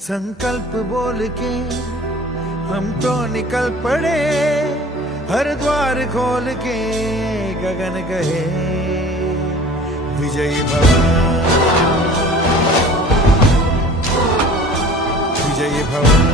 संकल्प बोल के हम तो निकल पड़े, हर द्वार खोल के गगन कहे विजयी भव, विजयी भव।